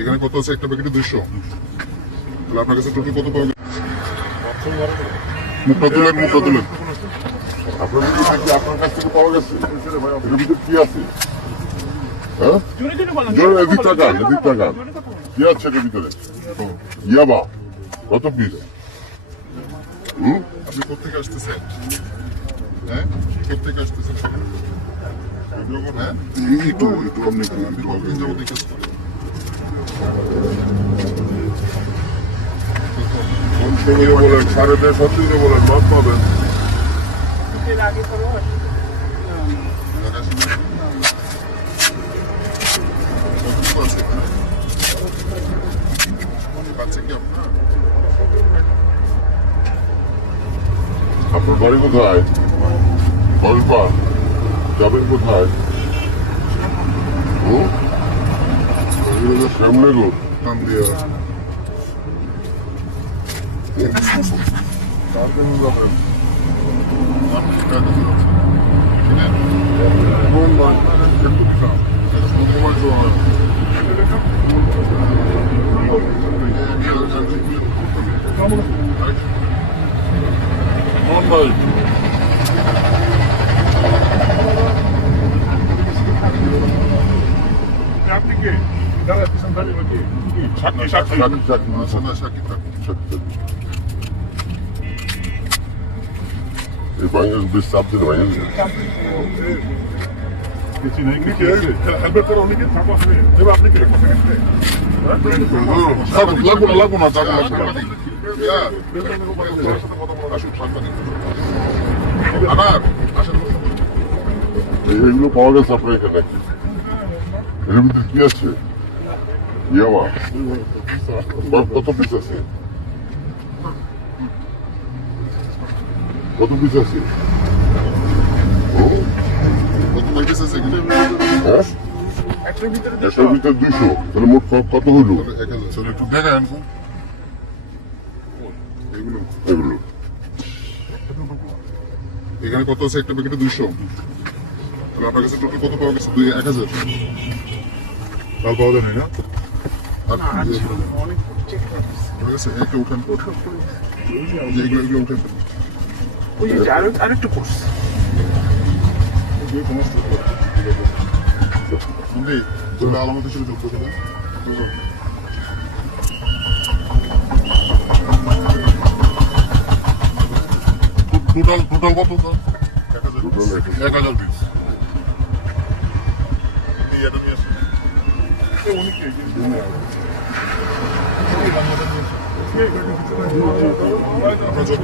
এখানে কত আছে? একটা প্যাকেটে 200। তাহলে আপনার কাছে টোটাল কত পাওয়া গেছে? মুখটা তুলেন, মুখটা তুলেন। আপনার যদি নাকি আপনার কাছ থেকে পাওয়া গেছে, এর ভিতরে কি আছে? হ্যাঁ, এদিক টাকা কি আছে এর ভিতরে? ইয়াবা কত পিস? আপনি কোথেকে আসতেছেন? হ্যাঁ, কোথেকে আসতেছেন? হ্যাঁ, একটু আপনি কতদিন যাবো দেখে বলেন 3.5 বলেন মাছ পাবেন। আপনার বাড়ি কোথায়? বাড়ির যাবেন কোথায়? সামনে গো নাম দিয়ে আপনি কে? Banhos do sábado de manhã. এগুলো পাওয়া গেছে আপনার এখানে? এর ভিতরে কি আছে? ইয়াবা কত পিস আছে? কত পিস আছে? কত পিস আছে? একটার ভিতরে 200। তাহলে মোট কত হইল? 1000। একটু দেখান এগুলো এখানে কত আছে? একটা প্যাকেটে 200। তাহলে আপনার কাছে টোটাল কত পাওয়া গেছে? 1000। তাল পাওয়া যায় না? একটা উঠান এগুলো উঠেন। আরেকটু কোর্স আলামত হিসেবে যোগ করে দেবেন। টোটাল কত? 1000 পিস। আপনার যত